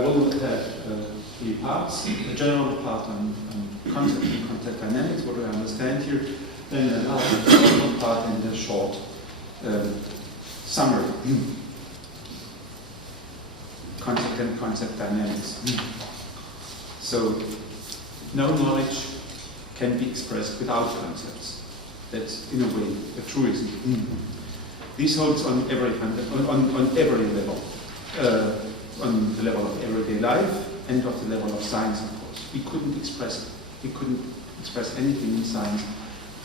I will have three parts: a general part on concept and concept dynamics, what do I understand here, then a larger part and a short summary. Concept and concept dynamics. So, no knowledge can be expressed without concepts. That's, in a way, a truism. This holds on every level. On the level of everyday life and of the level of science, of course. We couldn't express it. We couldn't express anything in science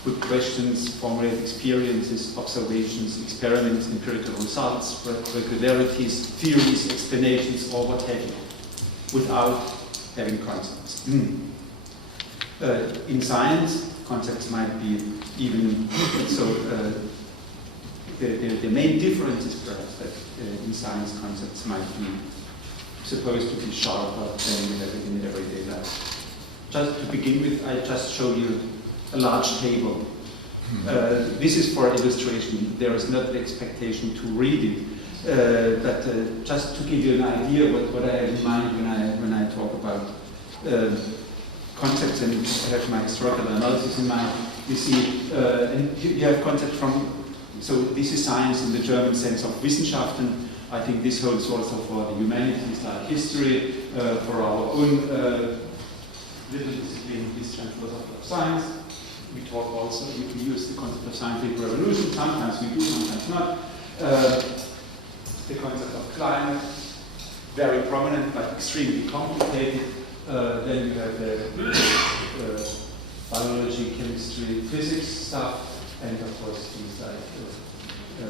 with questions, formulate experiences, observations, experiments, empirical results, regularities, theories, explanations, or what have you, without having concepts. In science, concepts might be even so. The main difference is perhaps that in science concepts might be supposed to be sharper than we have it in everyday life. Just to begin with, I just show you a large table. This is for illustration. There is not the expectation to read it, but just to give you an idea what I have in mind when I talk about concepts and have my historical analysis in mind. You see, and you have concepts from. So this is science in the German sense of Wissenschaften. I think this holds also for the humanities like history, for our own little discipline, history and philosophy of science. We talk also, we use the concept of scientific revolution. Sometimes we do, sometimes not. The concept of climate, very prominent but extremely complicated. Then you have the biology, chemistry, physics stuff. And of course, things like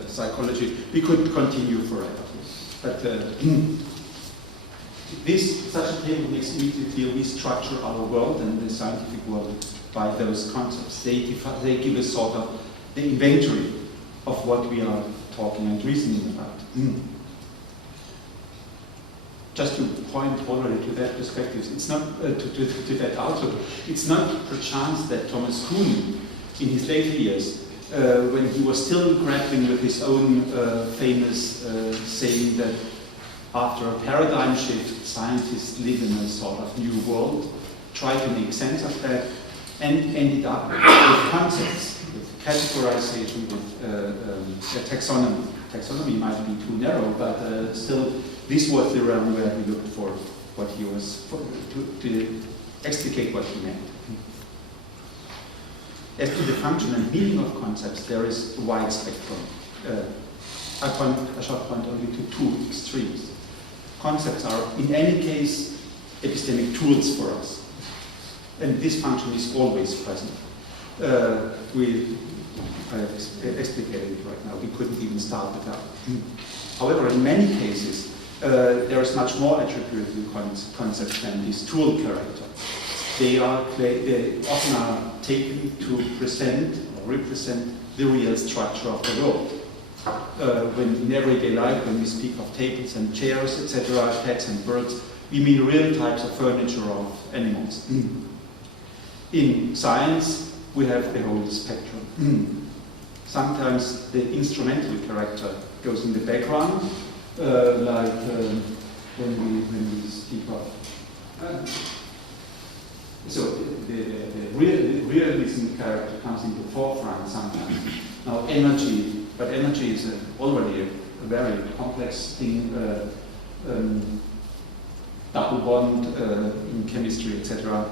psychology. We could continue forever. But such a table makes immediately clear we structure our world and the scientific world by those concepts. They give us sort of the inventory of what we are talking and reasoning about. Just to point already to that perspective, it's not to that outlook. It's not perchance that Thomas Kuhn, in his later years, when he was still grappling with his own famous saying that after a paradigm shift, scientists live in a sort of new world, try to make sense of that, and ended up with concepts, with categorization, with taxonomy. Taxonomy might be too narrow, but still, this was the realm where he looked for what he was, to explicate what he meant. As to the function and meaning of concepts, there is a wide spectrum. I shall point only to two extremes. Concepts are, in any case, epistemic tools for us. And this function is always present. I have explicated it right now. We couldn't even start with that. However, in many cases, there is much more attributed to concepts than this tool character. They often are taken to present or represent the real structure of the world. When in everyday life, when we speak of tables and chairs, etc., cats and birds, we mean real types of furniture of animals. In science, we have the whole spectrum. Sometimes the instrumental character goes in the background, like when we speak of. So the realism character comes into the forefront sometimes. Now energy, but energy is already a very complex thing, double bond in chemistry, etc.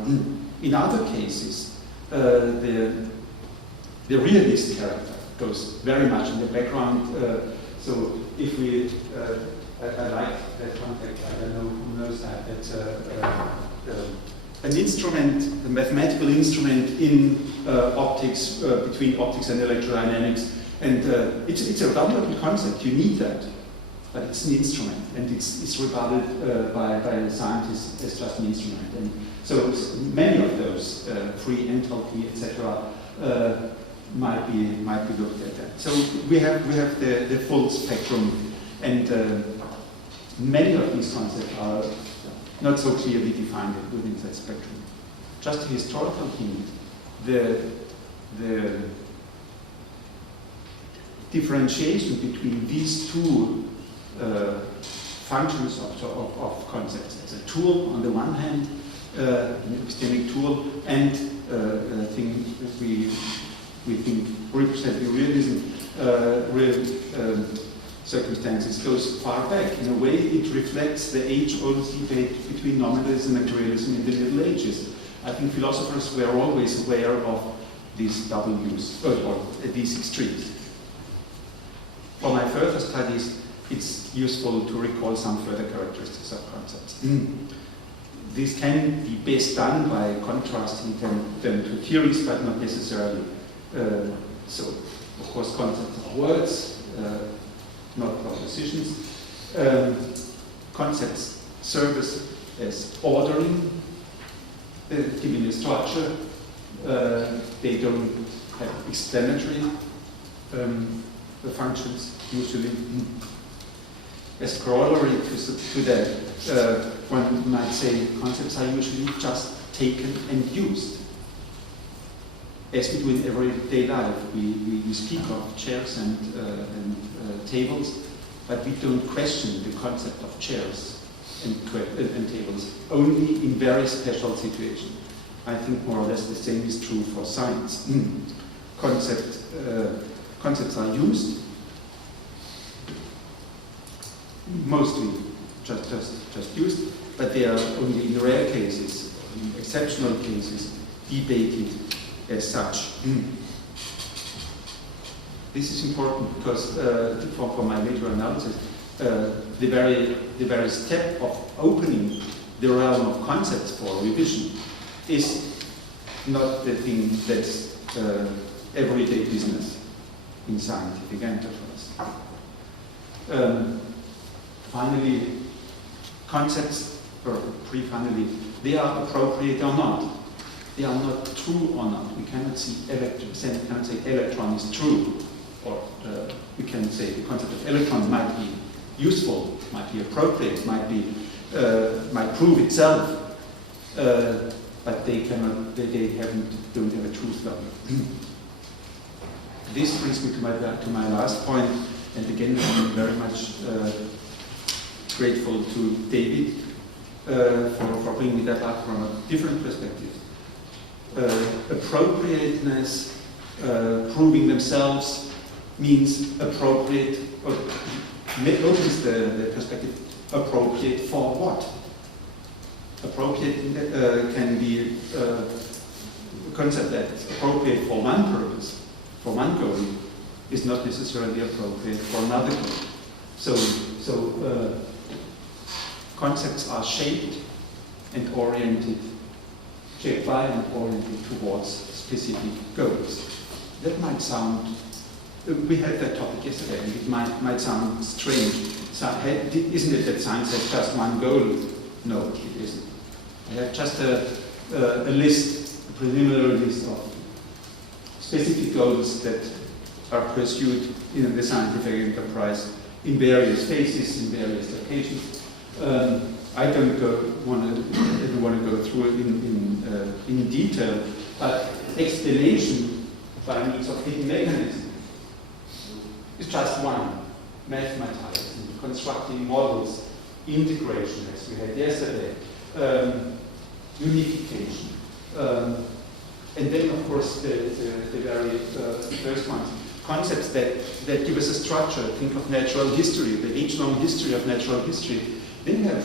In other cases, the realist character goes very much in the background. So if we, I like that concept, I don't know who knows that, an instrument, a mathematical instrument in optics, between optics and electrodynamics, and it's a wonderful concept. You need that, but it's an instrument, and it's regarded by scientists as just an instrument. And so many of those, free enthalpy, etc., might be looked at that. So we have the full spectrum, and many of these concepts are not so clearly defined within that spectrum. Just a historical hint, the differentiation between these two functions of concepts as a tool on the one hand, an epistemic tool, and a thing that we think representing realism, real circumstances goes far back. In a way, it reflects the age-old debate between nominalism and realism in the Middle Ages. I think philosophers were always aware of these double use, or these extremes. For my further studies, it's useful to recall some further characteristics of concepts. This can be best done by contrasting them to theories, but not necessarily. So, of course, concepts are words, not propositions. Concepts serve as ordering, giving a structure. They don't have explanatory functions, usually. As corollary to that, one might say concepts are usually just taken and used. As we do in everyday life, we speak of chairs and tables, but we don't question the concept of chairs and tables, only in very special situations. I think more or less the same is true for science. Concepts are used, mostly just used, but they are only in rare cases, in exceptional cases, debated as such. This is important because for my later analysis, the very step of opening the realm of concepts for revision is not the thing that's everyday business in scientific enterprise. Finally, concepts, or pre-finally, they are appropriate or not. They are not true or not. We cannot say electron is true, or we can say the concept of electron might be useful, might be appropriate, might prove itself, but they cannot. They don't have a truth value. This brings me to my last point, and again, I'm very much grateful to David for bringing that up from a different perspective. Appropriateness, proving themselves, means appropriate, or opens the perspective, appropriate for what? Appropriate can be a concept that's appropriate for one purpose, for one goal, is not necessarily appropriate for another goal. So concepts are shaped by and oriented towards specific goals. That might sound, we had that topic yesterday, and it might sound strange. Isn't it that science has just one goal? No, it isn't. I have just a preliminary list of specific goals that are pursued in the scientific enterprise in various phases, in various locations. I don't want to go through it in detail, but explanation by means of hidden mechanisms is just one. Mathematics, constructing models, integration, as we had yesterday, unification, and then, of course, the very first ones, concepts that give us a structure. Think of natural history, the age-long history of natural history. They have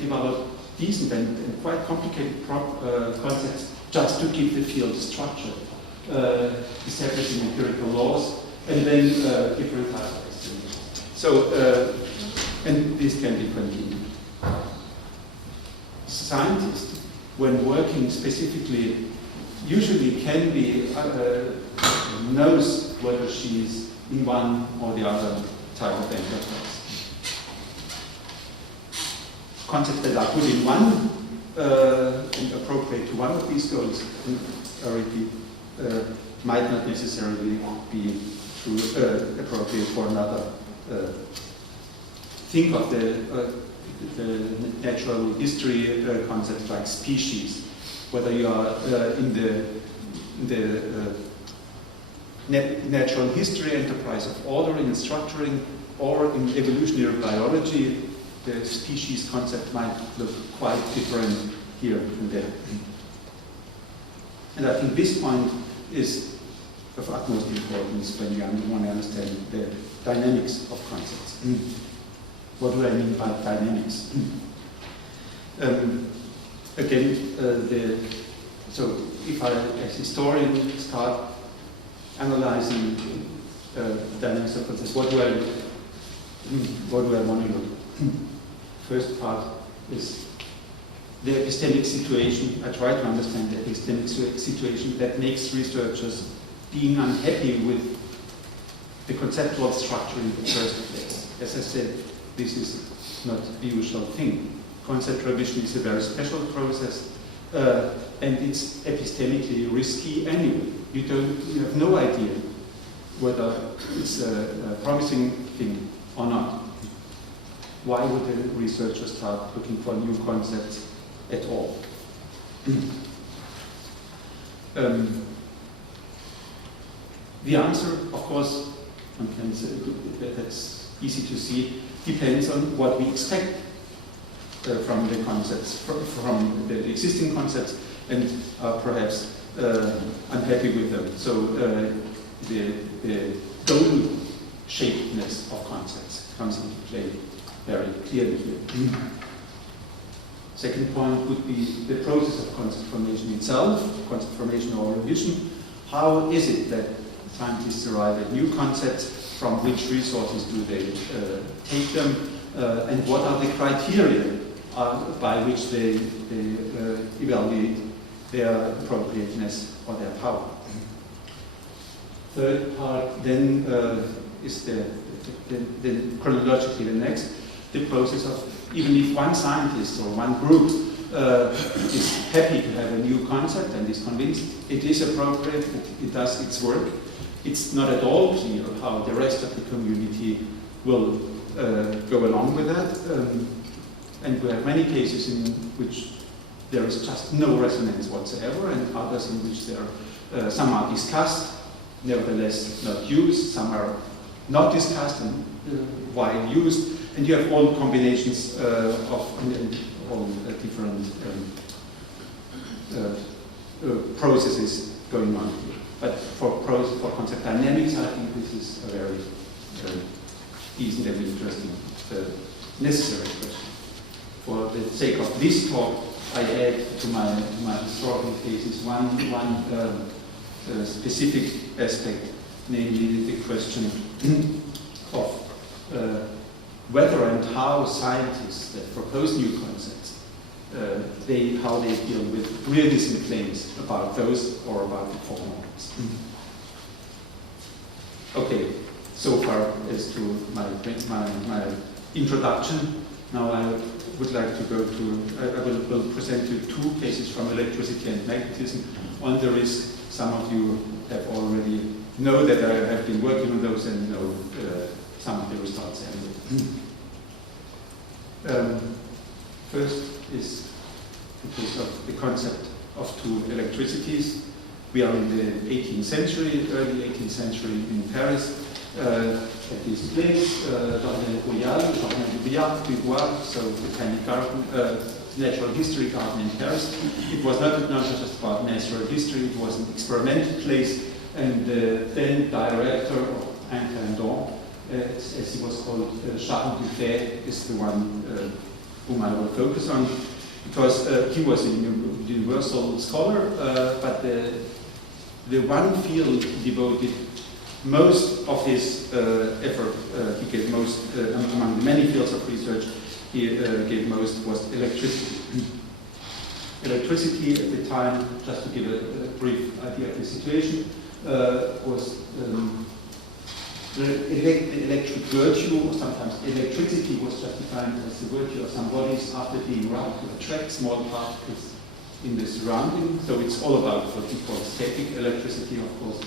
developed decent and quite complicated concepts just to give the field structure, establishing empirical laws, and then different types of explanations. So, and this can be continued. Scientists, when working specifically, usually can be knows whether she is in one or the other type of enterprise. Concepts that are put in one and appropriate to one of these goals might not necessarily be appropriate for another. Think of the natural history concepts like species, whether you are in the natural history enterprise of ordering and structuring, or in evolutionary biology, the species concept might look quite different here and there. And I think this point is of utmost importance when you want to understand the dynamics of concepts. What do I mean by dynamics? So if I, as historian, start analyzing dynamics of concepts, what do I want to look at? First part is the epistemic situation. I try to understand the epistemic situation that makes researchers being unhappy with the conceptual structure in the first place. As I said, this is not the usual thing. Concept revision is a very special process, and it's epistemically risky anyway. You have no idea whether it's a promising thing or not. Why would a researcher start looking for new concepts at all? The answer, of course, one can say that's easy to see, depends on what we expect from the concepts, from the existing concepts, and are perhaps unhappy with them. So the goal-shapedness of concepts comes into play very clearly here. Second point would be the process of concept formation itself, concept formation or revision. How is it that scientists arrive at new concepts? From which resources do they take them? And what are the criteria by which they evaluate their appropriateness or their power? Third part then is the chronologically the next, the process of, even if one scientist or one group is happy to have a new concept and is convinced it is appropriate, it does its work, it's not at all clear how the rest of the community will go along with that. And we have many cases in which there is just no resonance whatsoever, and others in which some are discussed, nevertheless not used, some are not discussed and widely used, and you have all combinations of all different processes going on here. But for concept dynamics, I think this is a very decent and interesting, necessary question. For the sake of this talk, I add to my historical cases one specific aspect, namely the question of whether and how scientists that propose new concepts, how they deal with realism claims about those or about the former ones. Okay, so far as to my introduction. Now I would like to go to, I will present you two cases from electricity and magnetism. On the risk, some of you have already know that I have been working on those and know some of the results. First is the case of the concept of two electricities. We are in the 18th century, early 18th century in Paris. At this place, Jardin Royal, so the Botanic Garden, Natural History Garden in Paris. It was not just about natural history, it was an experimental place, and the then director of Intendant, as he was called, Charles Dufay, is the one whom I will focus on, because he was a universal scholar, but the one field devoted most of his effort, he gave most, among the many fields of research, he gave most was electricity. Electricity at the time, just to give a brief idea of the situation, was the electric virtue, or sometimes electricity was just defined as the virtue of some bodies after being rubbed to attract small particles in the surrounding. So it's all about what we call static electricity, of course.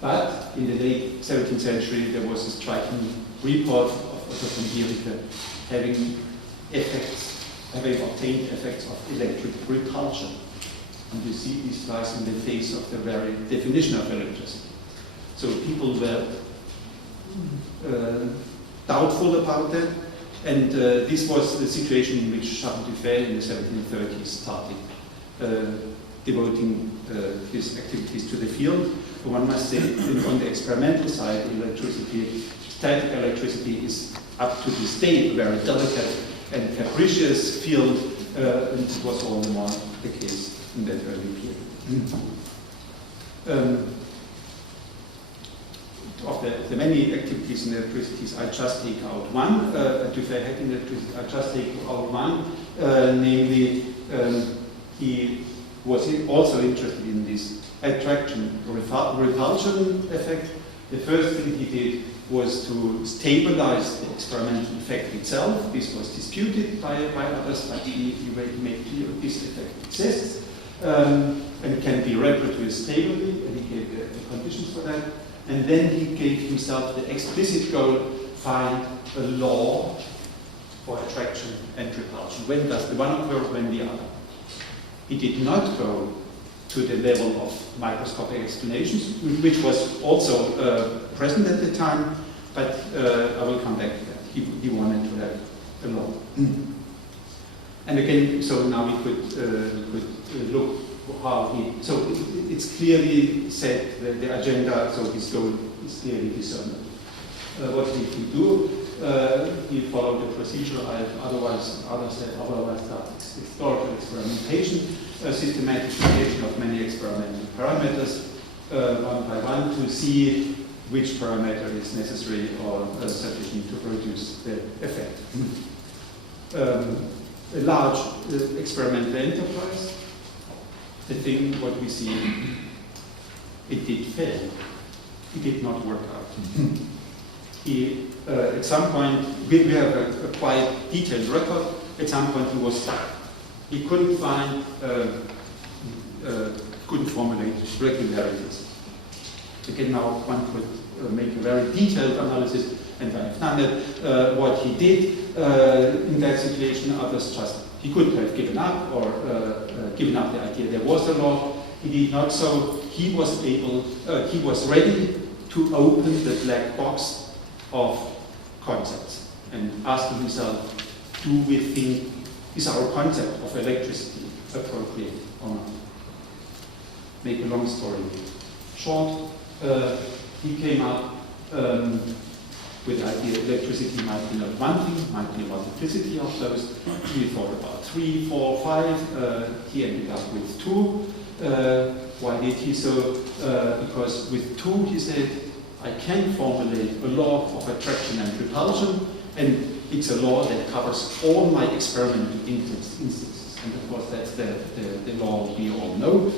But in the late 17th century, there was a striking report of Otto von Guericke having obtained effects of electric repulsion. And you see this lies in the face of the very definition of electricity. So people were doubtful about that, And this was the situation in which Charles Dufay in the 1730s started devoting his activities to the field. So one must say, on the experimental side, electricity, static electricity is up to this day a very delicate and capricious field, and it was all the more the case in that early period. Of the many activities in electricity, I just take out one. Dufay had in electricity, I just take out one, namely he was also interested in this attraction repulsion effect. The first thing he did was to stabilize the experimental effect itself. This was disputed by others, but he made clear this effect exists and can be reproduced stably, and he gave the conditions for that. And then he gave himself the explicit goal, find a law for attraction and repulsion. When does the one occur, when the other? He did not go to the level of microscopic explanations, which was also present at the time, but I will come back to that. He wanted to have a law. And again, so now we could look how he, so it's clearly set, the agenda, so his goal is clearly discerned. What did he do? He followed the procedure others had otherwise done. Explorative experimentation, systematification of many experimental parameters, one by one, to see which parameter is necessary or sufficient to produce the effect. A large experimental enterprise. The thing, what we see, it did fail. It did not work out. He, at some point, we have a quite detailed record. At some point, he was stuck. He couldn't find, couldn't formulate regularities. Again, now one could make a very detailed analysis, and I've done it. What he did in that situation, others just, he could have given up or given up the idea there was a law. He did not so. He was able, he was ready to open the black box of concepts and asking himself, do we think, is our concept of electricity appropriate or not? Make a long story short, he came up with the idea electricity might be not one thing, might be a multiplicity of those. He thought about 3, 4, 5. He ended up with 2. Why did he so? Because with 2, he said, I can formulate a law of attraction and repulsion, and it's a law that covers all my experimental instances. And of course, that's the law we all know.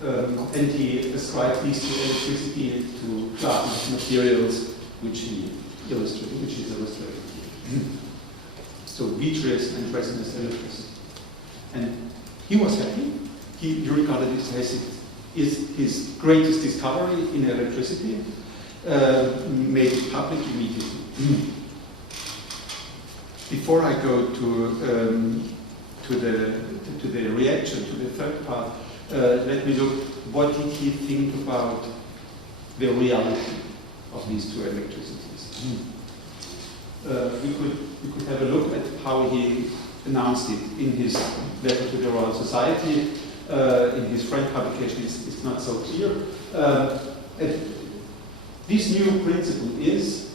And he ascribed these to electricity, to classes of materials, which he illustrated, which is illustrated here. So vitreous and resinous electricity. And he was happy. He regarded this as his greatest discovery in electricity, made it public immediately. Before I go to the reaction, to the third part, let me look, what did he think about the reality of these two electricities? We could have a look at how he announced it in his letter to the Royal Society. In his French publication, it's not so clear. This new principle is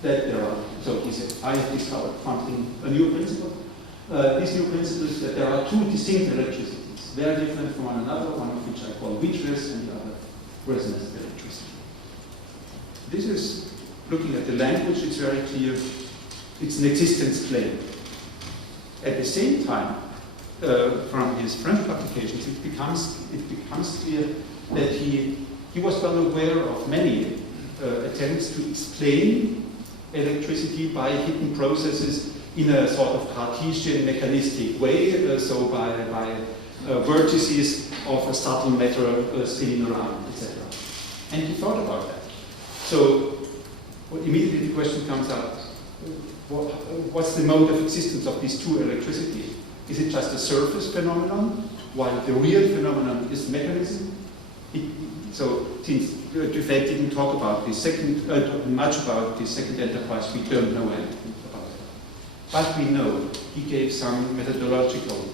that there are, so he said, I have discovered something, a new principle. This new principle is that there are two distinct electricities. They are different from one another, one of which I call vitreous and the other resonance electricity. This is, looking at the language, it's very clear, it's an existence claim. At the same time, from his French publications, it becomes clear that he was well aware of many attempts to explain electricity by hidden processes in a sort of Cartesian mechanistic way, so by vertices of a subtle matter spinning around, etc. And he thought about that. So immediately the question comes up, what's the mode of existence of these two electricities? Is it just a surface phenomenon, while the real phenomenon is mechanism? So since Dufay didn't talk about the second, much about the second enterprise, we don't know anything about it. But we know he gave some methodological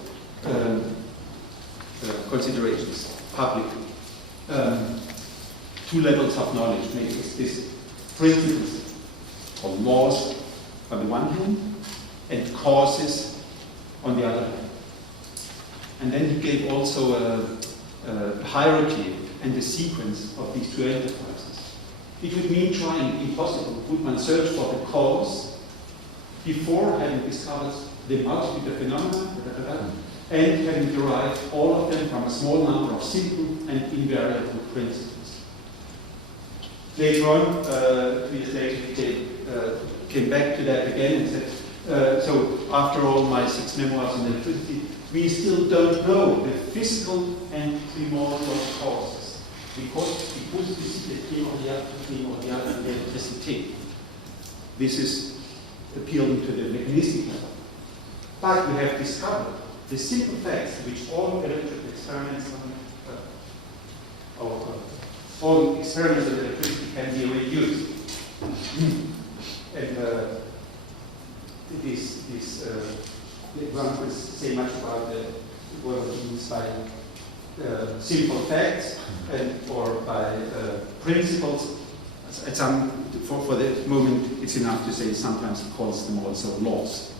considerations publicly. 2 levels of knowledge, maybe it's this principles or laws on the one hand, and causes on the other hand. And then he gave also a hierarchy and the sequence of these 2 enterprises. It would mean trying, impossible, would one search for the cause before having discovered the multitude of phenomena, and having derived all of them from a small number of simple and invariable principles. Later on, 2 years later, he came back to that again and said, so after all my 6 memoirs on electricity, we still don't know the physical and primordial causes. Because we see the primordial and the electricity. This is appealing to the mechanistic level. But we have discovered the simple facts which all electric experiments all experiments of electricity can be reduced. And one could say much about what it means by simple facts or by principles. At for the moment, it's enough to say sometimes he calls them also laws.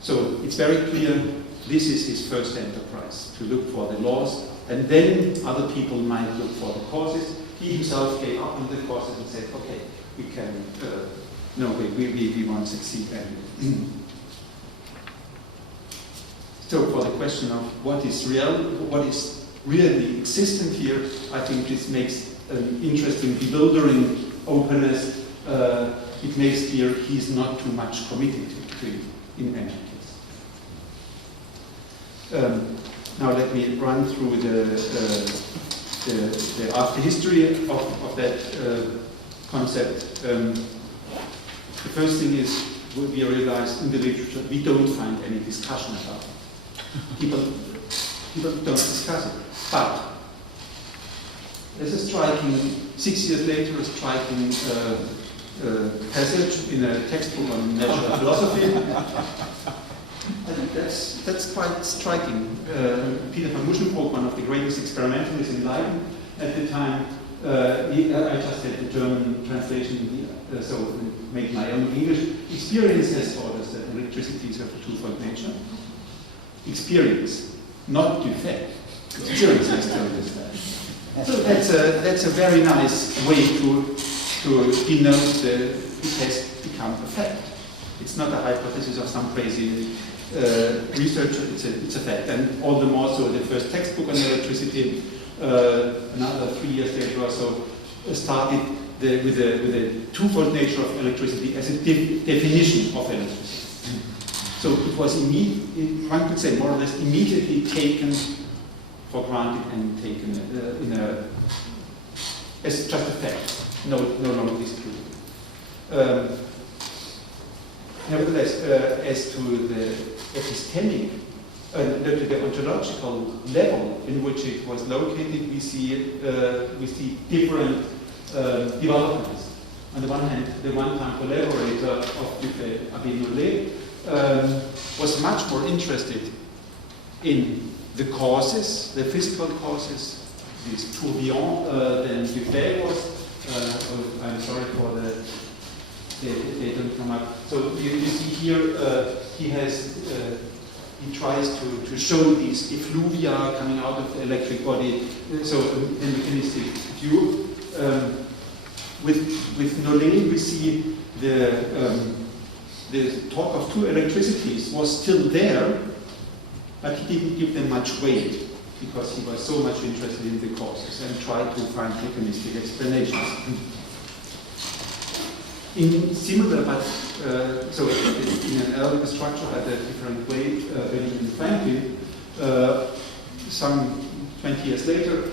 So it's very clear this is his first enterprise, to look for the laws, and then other people might look for the causes. He himself gave up on the causes and said, okay, we can, no, we won't succeed anyway. So for the question of what is real, what is really existent here, I think this makes an interesting, bewildering openness. It makes clear he's not too much committed to it in any case. Now let me run through the after history of that concept. The first thing is, we realize in the literature we don't find any discussion about it. People don't discuss it. But there's a striking, 6 years later, a striking passage in a textbook on natural philosophy. I think that's quite striking. Peter van Muschenbroek, one of the greatest experimentalists in Leiden at the time, I just had the German translation, so make my own English. Experience has taught us that electricity is of a twofold nature. Experience, not defect. Experience has told us that. So that's a very nice way to denote it has become a fact. It's not a hypothesis of some crazy researcher, it's a fact. And all the more so the first textbook on electricity, another 3 years later or so, started with the twofold nature of electricity as a definition of electricity. So it was one could say more or less immediately taken for granted and taken as just a fact, no longer disputed. Nevertheless, as to the epistemic, to the ontological level in which it was located, we see different developments. On the one hand, the one-time collaborator of Dufay, Abbé Nollet, was much more interested in the causes, the physical causes, these tourbillons, than Dufay was. I'm sorry for they don't come up. So you see here, he tries to show these effluvia coming out of the electric body, so in mechanistic view. With Nollet, we see the talk of 2 electricities was still there, but he didn't give them much weight because he was so much interested in the causes and tried to find mechanistic explanations. In similar, but so in an earlier structure had a different way, Benjamin Franklin, some 20 years later,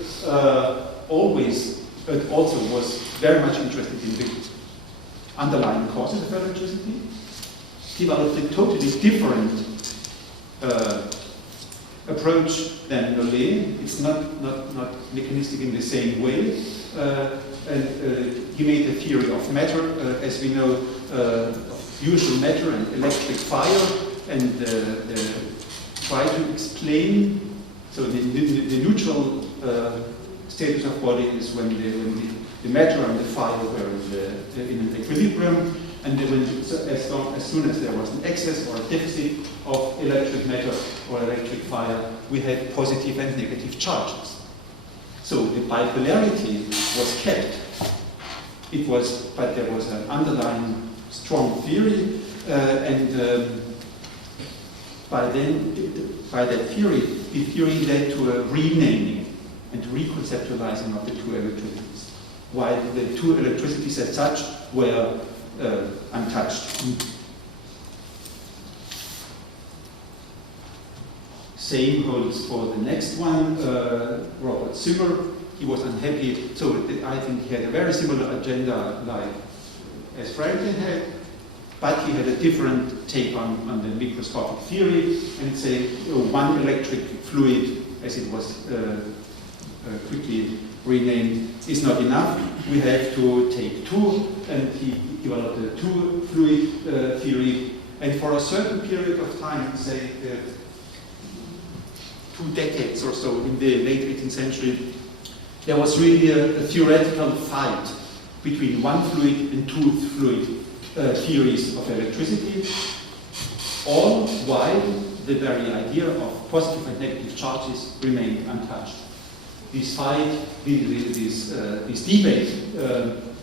also was very much interested in the underlying causes of electricity, developed a totally different approach than Nollet. It's not mechanistic in the same way. He made a theory of matter, as we know, usual matter and electric fire, and try to explain. So the neutral status of body is when the matter and the fire were in an equilibrium, and as soon as there was an excess or a deficit of electric matter or electric fire, we had positive and negative charges. So the bipolarity was kept. But there was an underlying strong theory, and by that theory, the theory led to a renaming and reconceptualizing of the two electricities, while the two electricities as such were untouched. Same holds for the next one, Robert Zimmer. He was unhappy, so I think he had a very similar agenda like as Franklin had, but he had a different take on the microscopic theory, and say one electric fluid, as it was quickly renamed, is not enough. We have to take two, and he developed a two fluid theory, and for a certain period of time, say 2 decades or so in the late 18th century, there was really a theoretical fight between one fluid and two fluid theories of electricity, all while the very idea of positive and negative charges remained untouched. This fight, this debate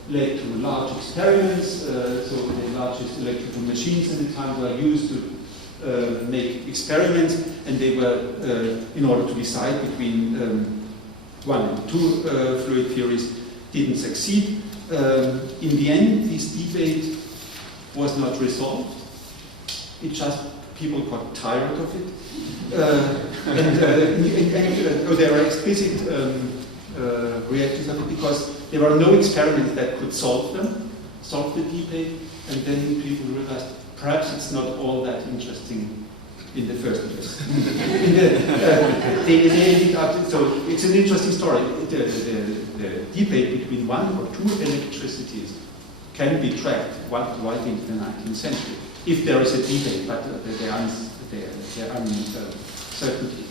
led to large experiments, so the largest electrical machines at the time were used to make experiments, and they were, in order to decide between one and two fluid theories, didn't succeed. In the end, this debate was not resolved. It just, people got tired of it. There are explicit reactions of it because there were no experiments that could solve the debate, and then people realized perhaps it's not all that interesting in the first place. So it's an interesting story. The debate between one or two electricities can be tracked right into the 19th century, if there is a debate, but there are uncertainty.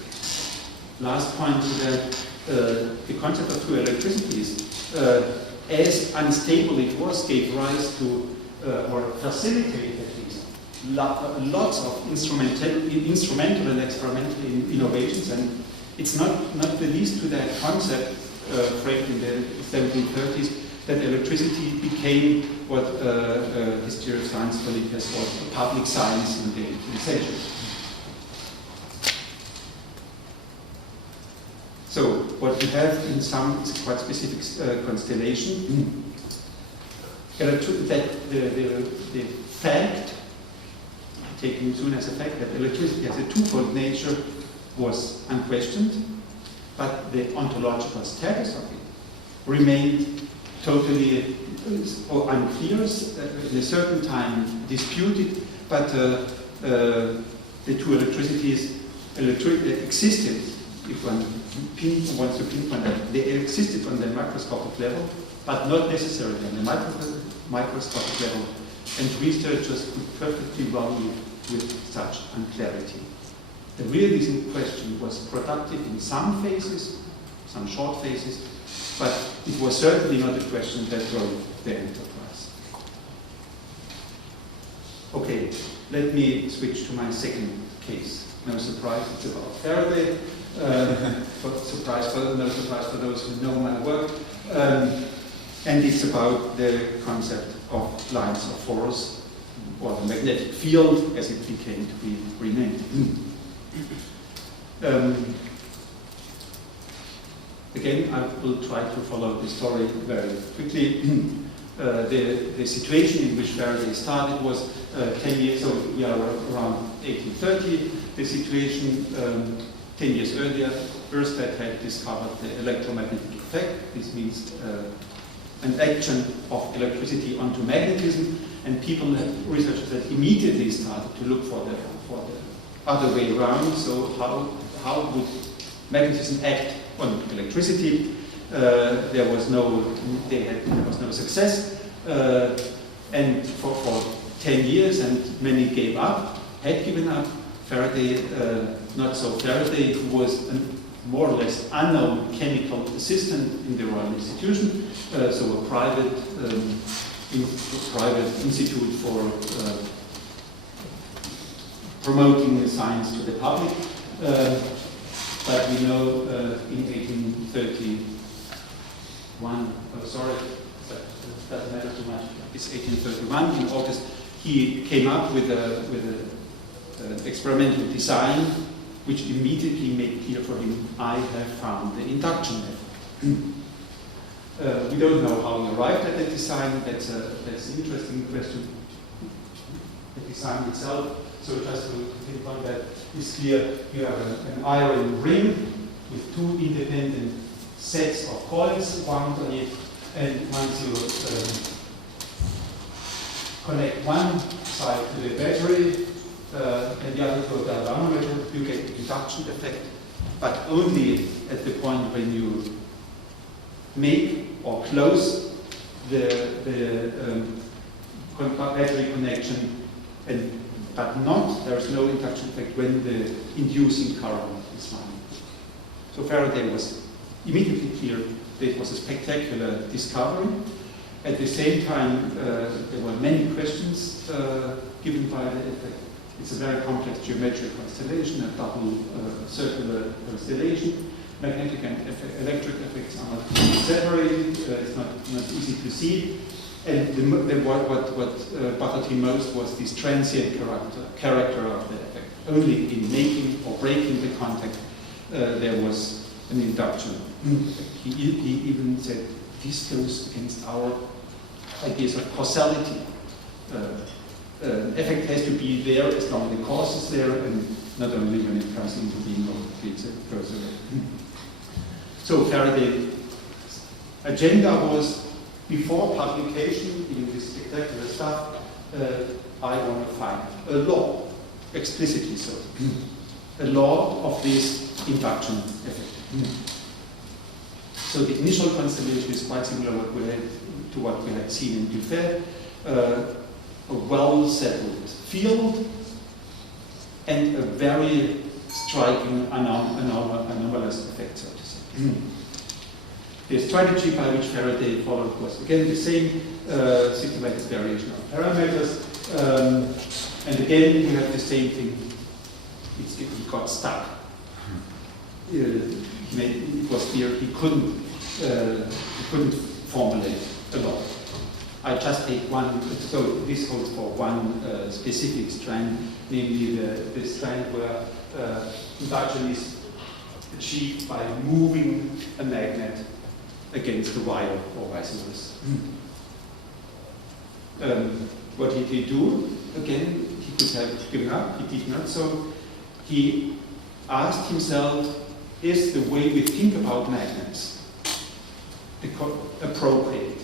Last point to that, the concept of two electricities, as unstable it was, gave rise to, or facilitated at least, lots of instrumental and experimental innovations, and it's not the least to that concept framed in the 1730s that electricity became what history of science colleague has called a public science in the 18th century. So what we have in some quite specific constellation, that the fact, taken soon as a fact, that electricity has a twofold nature was unquestioned, but the ontological status of it remained totally unclear, at a certain time disputed, but the two electricities existed, if one wants to pinpoint that, they existed on the microscopic level, but not necessarily on the microscopic level, and researchers could perfectly well live with such unclarity. The realism question was productive in some phases, some short phases, but it was certainly not a question that drove the enterprise. Okay, let me switch to my second case. No surprise, it's about Faraday. No surprise for those who know my work. And it's about the concept of lines of force, or the magnetic field, as it became to be renamed. Again, I will try to follow the story very quickly. The situation in which Faraday started was 10 years, so we are around 1830. The situation 10 years earlier, Ørsted had discovered the electromagnetic effect. This means an action of electricity onto magnetism, and researchers had immediately started to look for the other way around. So how how would magnetism act on electricity. There was no success, and for 10 years, and many gave up, had given up. Faraday, not so Faraday, who was a more or less unknown chemical assistant in the Royal Institution, so a private institute for promoting science to the public. But we know in 1831, that doesn't matter too much, it's 1831, in August, he came up with an experimental design which immediately made clear for him, I have found the induction method. We don't know how he arrived at the design, that's an interesting question. The design itself, so just to think on that, is clear. You have an iron ring with two independent sets of coils wound on it, and once you connect one side to the battery and the other to a galvanometer, you get the induction effect, but only at the point when you make or close the battery connection, but there is no induction effect when the inducing current is running. So Faraday was immediately clear that it was a spectacular discovery. At the same time, there were many questions given by the effect. It's a very complex geometric constellation, a double circular constellation. Magnetic and electric effects are not separated. It's not easy to see. And what bothered him most was this transient character of the effect. Only in making or breaking the contact there was an induction. He even said this goes against our ideas of causality. Effect has to be there as long as the cause is there, and not only when it comes into being or it's further away. So Faraday's agenda was, before publication in this spectacular stuff, I want to find a law, explicitly so, a law of this induction effect. So the initial constellation is quite similar to what we had seen in Dufay, a well-settled field and a very striking anomalous effect, so to say. The strategy by which Faraday followed was again the same systematic variation of parameters, and again you have the same thing. He got stuck. It was clear he couldn't formulate a law. I just take one, so this holds for one specific strand, namely the strand where induction is achieved by moving a magnet against the wire or vice versa. What did he do? Again, he could have given up, he did not. So he asked himself, is the way we think about magnets appropriate?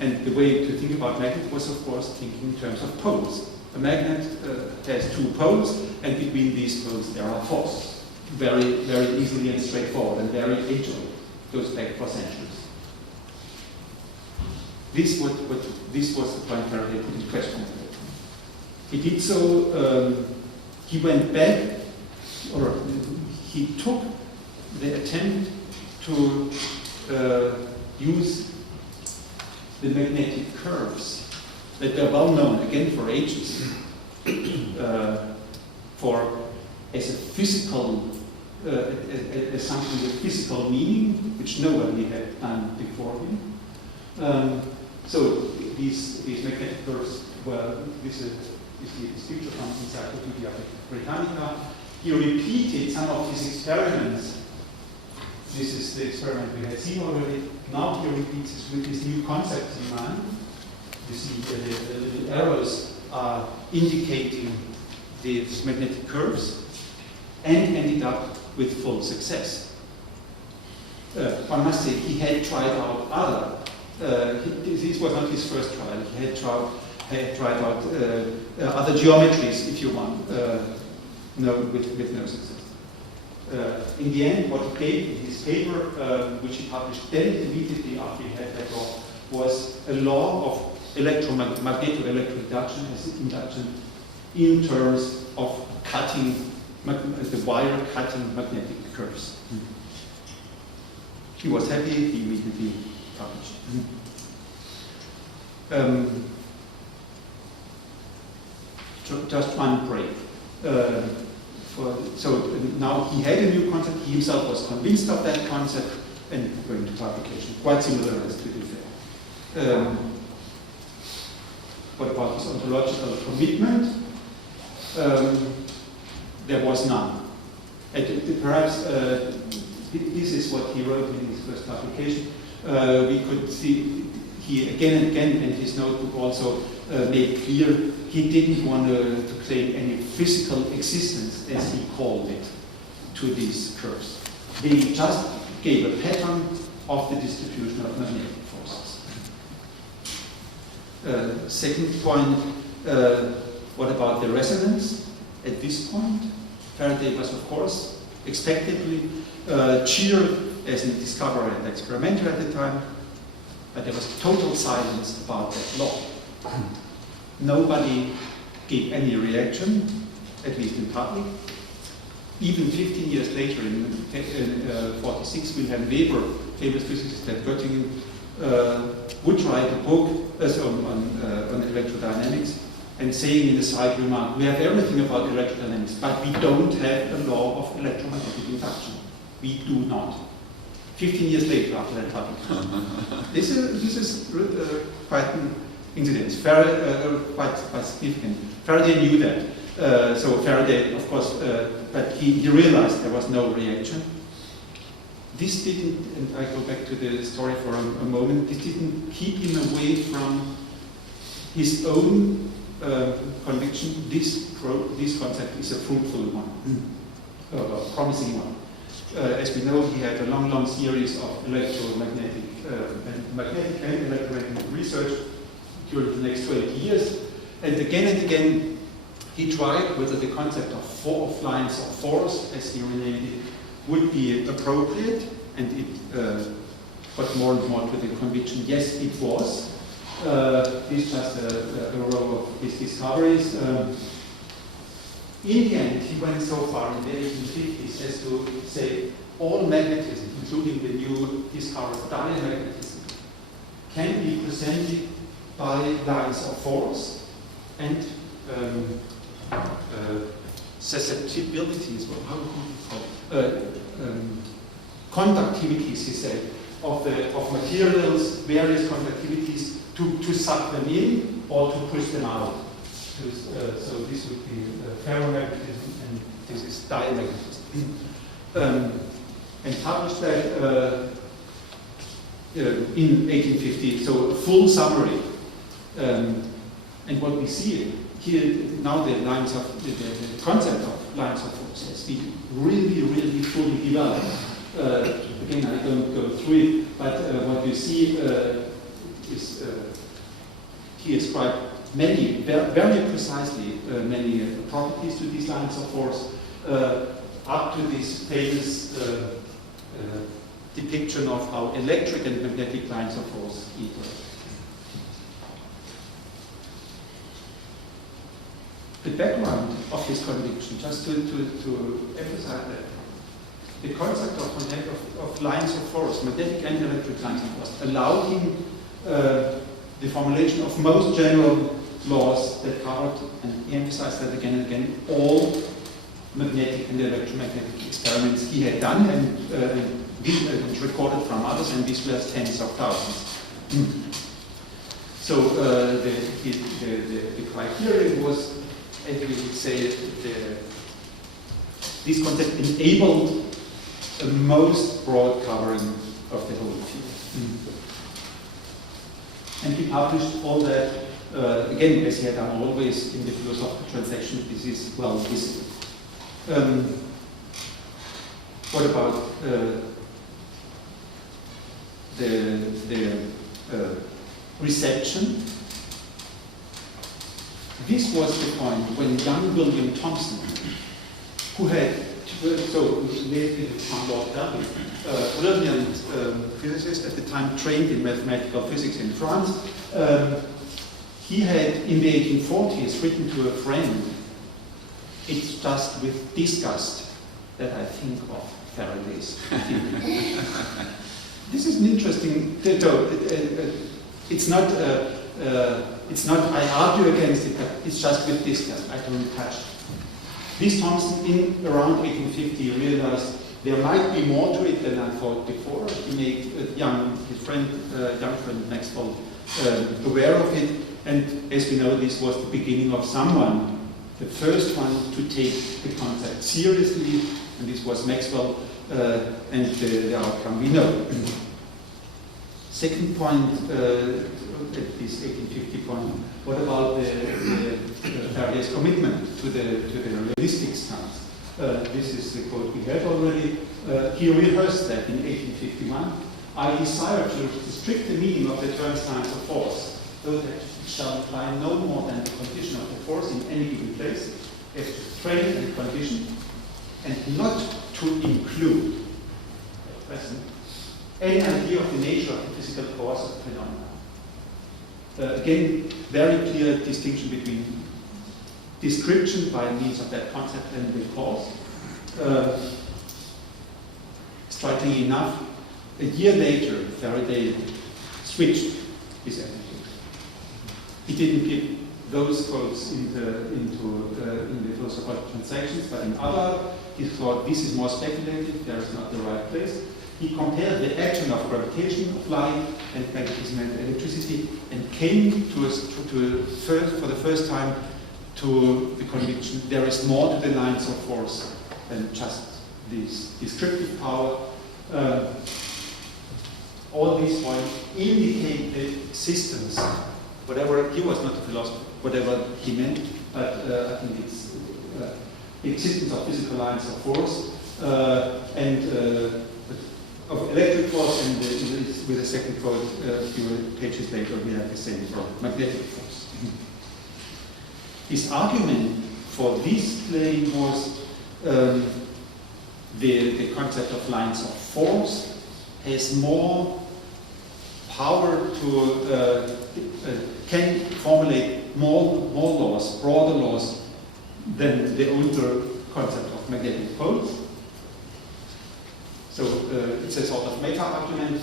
And the way to think about magnet was, of course, thinking in terms of poles. A magnet has two poles, and between these poles there are forces. Very, very easily and straightforward, and very ancient. Goes back for centuries. This was the point Faraday put in question. He did so. He went back, or he took the attempt to use the magnetic curves that were well known, again for ages, as a physical, as something with physical meaning, which nobody had done before him. So these magnetic curves were, this picture from Encyclopedia Britannica. He repeated some of his experiments. This is the experiment we had seen already. Now he repeats this with his new concepts in mind. You see the arrows are indicating these magnetic curves, and ended up with full success. One must say he had tried out other. This was not his first trial. He had tried out other geometries, if you want. with no success. In the end, what he gave in his paper, which he published then immediately after he had that law, was a law of magnetoelectroinduction in terms of cutting the wire cutting magnetic curves. He was happy, he immediately published. Just one break. So now he had a new concept, he himself was convinced of that concept, and going to publication. Quite similar as to be fair. What about his ontological commitment? There was none. And perhaps this is what he wrote in his first publication. We could see he again and again, and his notebook also made clear he didn't want to claim any physical existence, as he called it, to these curves. He just gave a pattern of the distribution of magnetic forces. Second point, what about the resonance? At this point, Faraday was, of course, expectedly cheered as a discoverer and experimenter at the time, but there was total silence about that law. Nobody gave any reaction, at least in public. Even 15 years later, in 46, Wilhelm Weber, famous physicist at Göttingen, would write a book on electrodynamics, and saying in the side remark, we have everything about electrodynamics, but we don't have a law of electromagnetic induction. We do not. 15 years later, after that publication. This is quite an incident, quite significant. Faraday knew that. So Faraday, of course, but he realized there was no reaction. This didn't, and I go back to the story for a moment, this didn't keep him away from his own conviction. This concept is a fruitful one, a promising one. As we know, he had a long series of electromagnetic magnetic and electromagnetic research during the next 20 years. And again, he tried whether the concept of lines of force, as he renamed it, would be appropriate, and it got more and more to the conviction, yes, it was. This is just a row of his discoveries. In the end, he went so far in the 1850s as to say all magnetism, including the new discovered diamagnetism, can be presented by lines of force and susceptibilities, how do you call it? Conductivities, he said, of materials, various conductivities, to suck them in or to push them out. So this would be ferromagnetism, and this is diamagnetism. And published that in 1850. So a full summary. And what we see here now, the lines of the concept of lines of force has been really fully developed. Again, I don't go through it, but what you see is he ascribed many, very precisely, many properties to these lines of force, up to this famous depiction of how electric and magnetic lines of force interact. The background of his conviction, just to emphasize that, the concept of lines of force, magnetic and electric lines of force, allowed him the formulation of most general laws that covered, and he emphasized that again and again, all magnetic and electromagnetic experiments he had done and recorded from others, and these were tens of thousands. So the criterion was, as we would say, this concept enabled the most broad covering of the whole field. And he published all that, again, as he had done always in the philosophical transactions. This is well visible. What about the reception? This was the point when young William Thomson who had, so lately from Lord Kelvin, brilliant physicist at the time, trained in mathematical physics in France. He had, in the 1840s, written to a friend, "It's just with disgust that I think of Faraday's theory." This is an interesting, it's not, I argue against it, but it's just with disgust, I don't touch it. This Thomson, in around 1850, realized there might be more to it than I thought before. He made his young friend Maxwell aware of it, and as we know, this was the beginning of someone, the first one to take the concept seriously, and this was Maxwell, and the outcome we know. Second point, at this 1850 point, what about the Faraday's commitment to the realistic stance? This is the quote we have already. He rehearsed that in 1851. "I desire to restrict the meaning of the term science of force, so that it shall imply no more than the condition of the force in any given place, as to strength and condition, and not to include at present any idea of the nature of the physical cause of phenomena." Again, very clear distinction between description by means of that concept and the cause. Strikingly enough, a year later, Faraday switched his attitude. He didn't give those quotes in the philosophical transactions, but in other, he thought this is more speculative, there is not the right place. He compared the action of gravitation, of light, and magnetism and electricity, and came for the first time to the conviction there is more to the lines of force than just this descriptive power. All these points indicate the existence, whatever, he was not a philosopher, whatever he meant, but I think it's the existence of physical lines of force, and of electric force, and with a second quote a few pages later we have the same for magnetic force. His argument for this claim was the concept of lines of force has more power to can formulate more laws, broader laws than the older concept of magnetic poles. So it's a sort of meta-argument,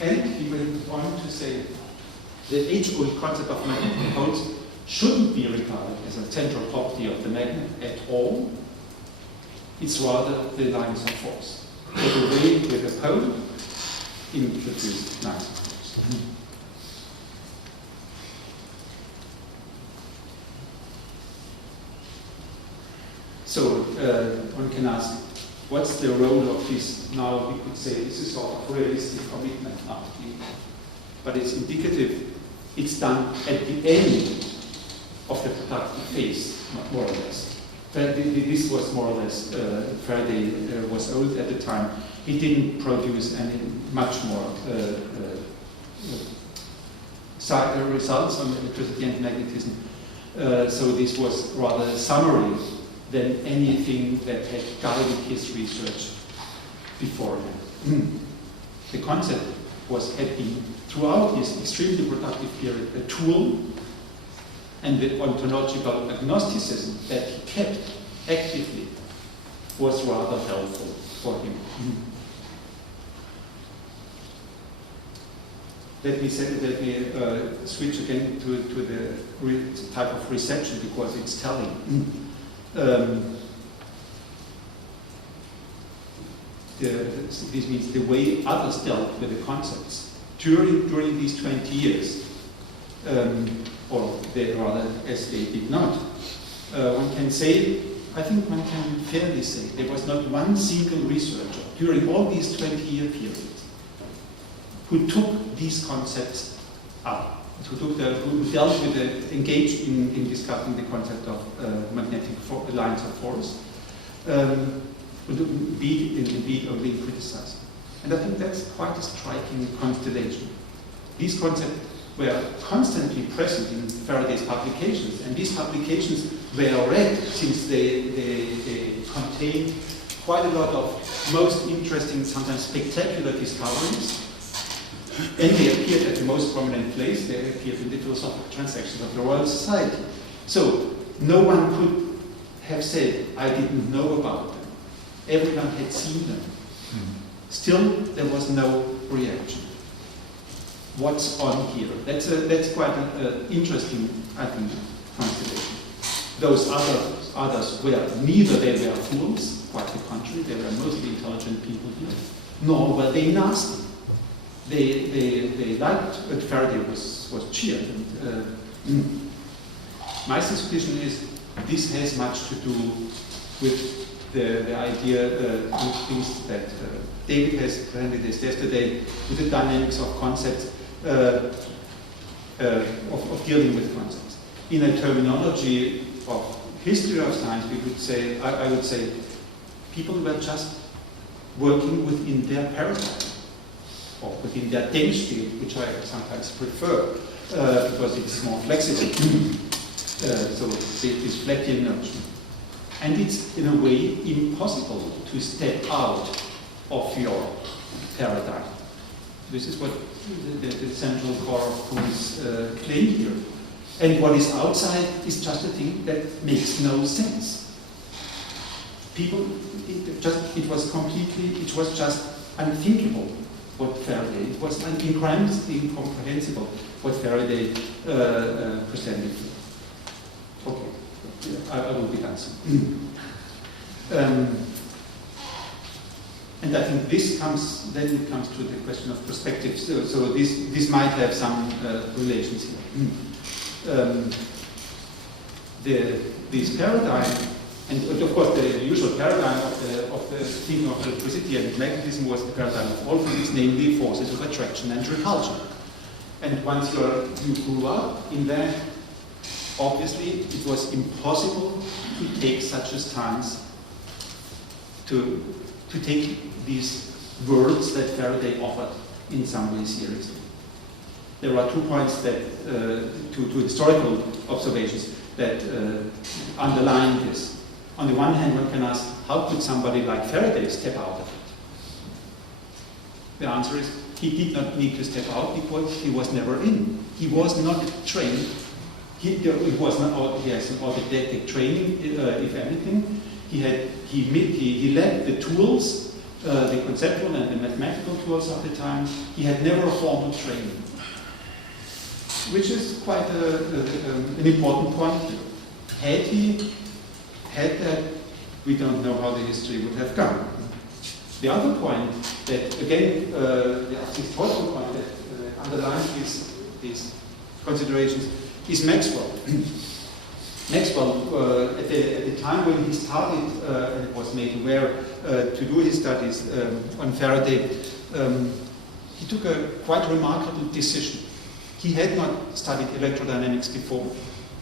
and he went on to say the age-old concept of magnetic poles shouldn't be regarded as a central property of the magnet at all. It's rather the lines of force. So the way with a pole introduced lines of force. So one can ask, what's the role of this? Now we could say this is sort of realistic commitment now, but it's indicative. It's done at the end of the productive phase, more or less. This was more or less, Faraday was old at the time. He didn't produce any much more results on electricity and magnetism. So this was rather a summary than anything that had guided his research beforehand. The concept had been, throughout his extremely productive period, a tool, and the ontological agnosticism that he kept actively was rather helpful for him. Let me switch again to the type of reception, because it's telling. This means the way others dealt with the concepts during these 20 years, or rather as they did not. One can say, I think one can fairly say, there was not one single researcher during all these 20-year periods who took these concepts up, who dealt with engaged in discussing the concept of magnetic lines of force, would be only criticized. And I think that's quite a striking constellation. These concepts were constantly present in Faraday's publications, and these publications were read since they contained quite a lot of most interesting, sometimes spectacular discoveries, and they appeared at the most prominent place. They appeared in the Philosophical Transactions of the Royal Society. So no one could have said, I didn't know about them. Everyone had seen them. Still, there was no reaction. What's on here? That's quite an interesting, I think, constellation. Those others were neither they were fools, quite the contrary, they were mostly intelligent people here, nor were they nasty. They liked, but Faraday was cheered. And, my suspicion is this has much to do with the idea, with things that David has presented this yesterday, with the dynamics of concepts, of dealing with concepts. In a terminology of history of science, we would say, I would say, people were just working within their paradigm, or within their Denkstiel, which I sometimes prefer, because it's more flexible. So this Fleckian notion. And it's, in a way, impossible to step out of your paradigm. This is what the central core of Kuhn's claim here. And what is outside is just a thing that makes no sense. People, it was just unthinkable what Faraday, it was incomprehensible what Faraday presented. Okay, I will be done soon. And I think this comes, then it comes to the question of perspective. So this might have some relations here. This paradigm, and of course the usual paradigm of the thinking of electricity and magnetism was the paradigm of all things, namely forces of attraction and repulsion. And once you grew up in that, obviously it was impossible to take such a stance, to take these words that Faraday offered in some way seriously. There are 2 points that, two historical observations that underline this. On the one hand, one can ask, how could somebody like Faraday step out of it? The answer is, he did not need to step out because he was never in. He was not trained. He has an autodidactic training, if anything. He lacked the tools, the conceptual and the mathematical tools of the time. He had never a formal training, which is quite an important point here. Had he had that, we don't know how the history would have gone. The other point that, again, the historical point that underlines these considerations is Maxwell. Maxwell, at the time when he started and was made aware to do his studies on Faraday, he took a quite remarkable decision. He had not studied electrodynamics before.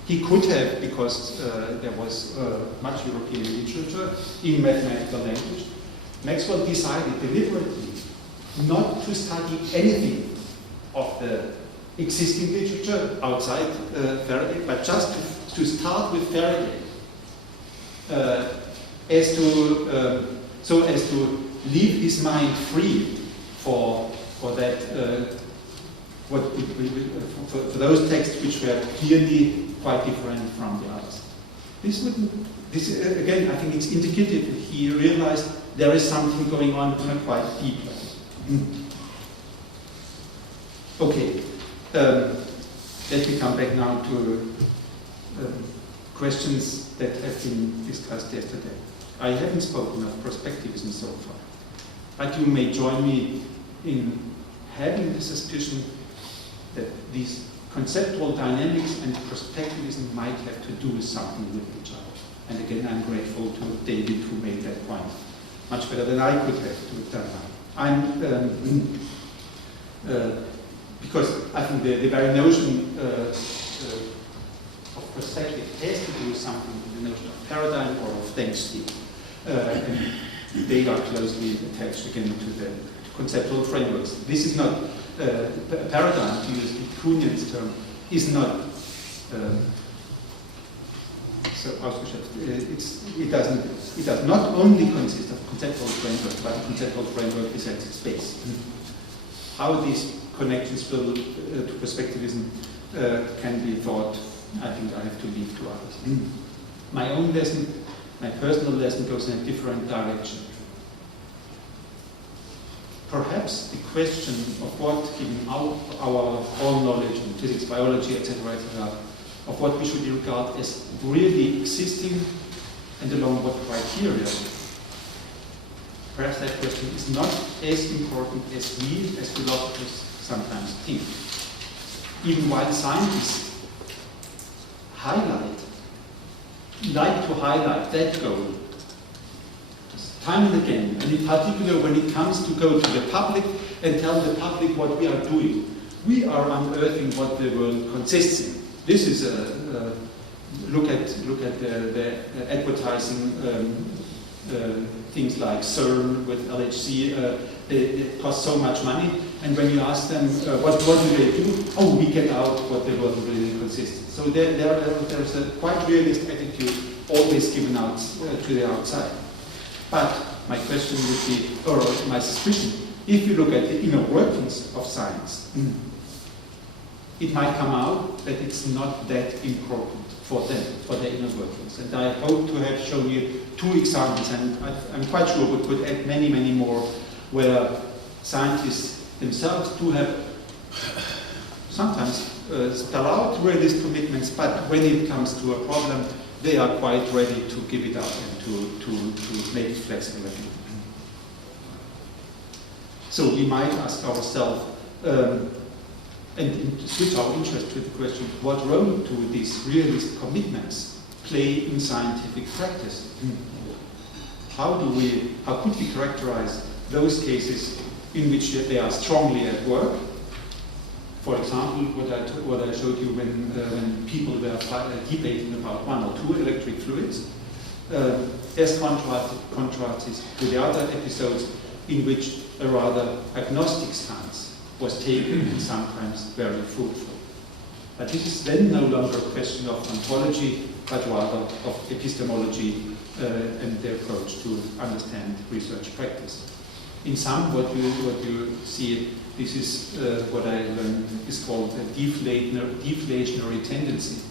He could have, because there was much European literature in mathematical language. Maxwell decided deliberately not to study anything of the existing literature outside Faraday, but just to start with Faraday, so as to leave his mind free for that for those texts which were clearly quite different from the others. This again, I think it's indicative. He realized there is something going on a quite deep level. Okay. Let me come back now to questions that have been discussed yesterday. I haven't spoken of perspectivism so far, but you may join me in having the suspicion that these conceptual dynamics and perspectivism might have to do something with each other. And again, I'm grateful to David who made that point much better than I could have done. Because I think the very notion of perspective has to do with something with the notion of paradigm or of Denkstiel. And they are closely attached again to the conceptual frameworks. This is not paradigm, to use Kuhnian's term, is not it does not only consist of conceptual framework, but the conceptual framework is at its base. How these connections will to perspectivism can be thought, I think I have to leave to others. My own lesson, my personal lesson, goes in a different direction. Perhaps the question of what, given our own knowledge in physics, biology, etc., of what we should regard as really existing and along what criteria, perhaps that question is not as important as we, as philosophers, sometimes think. Even while scientists like to highlight that goal, time and again, and in particular when it comes to go to the public and tell the public what we are doing. We are unearthing what the world consists in. This is a look at the advertising things like CERN with LHC. It costs so much money, and when you ask them what do they do? Oh, we get out what the world really consists. So there's a quite realist attitude always given out to the outside. But my question would be, or my suspicion, if you look at the inner workings of science, it might come out that it's not that important for them, for their inner workings. And I hope to have shown you 2 examples, and I'm quite sure we could add many, many more, where scientists themselves do have sometimes spell out realist commitments, but when it comes to a problem, they are quite ready to give it up and to make it flexible again. So we might ask ourselves, and switch our interest to the question, what role do these realist commitments play in scientific practice? How could we characterize those cases in which they are strongly at work? For example, what I showed you when people were debating about 1 or 2 electric fluids, as contrasted to the other episodes in which a rather agnostic stance was taken and sometimes very fruitful. But this is then no longer a question of ontology, but rather of epistemology and the approach to understand research practice. In sum, what you see, this is what I learned is called a deflationary tendency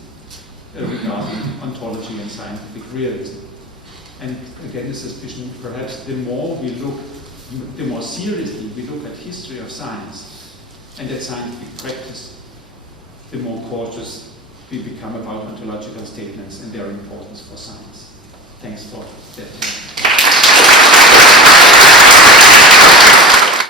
regarding ontology and scientific realism. And again, the suspicion, perhaps the more seriously we look at history of science and at scientific practice, the more cautious we become about ontological statements and their importance for science. Thanks for that.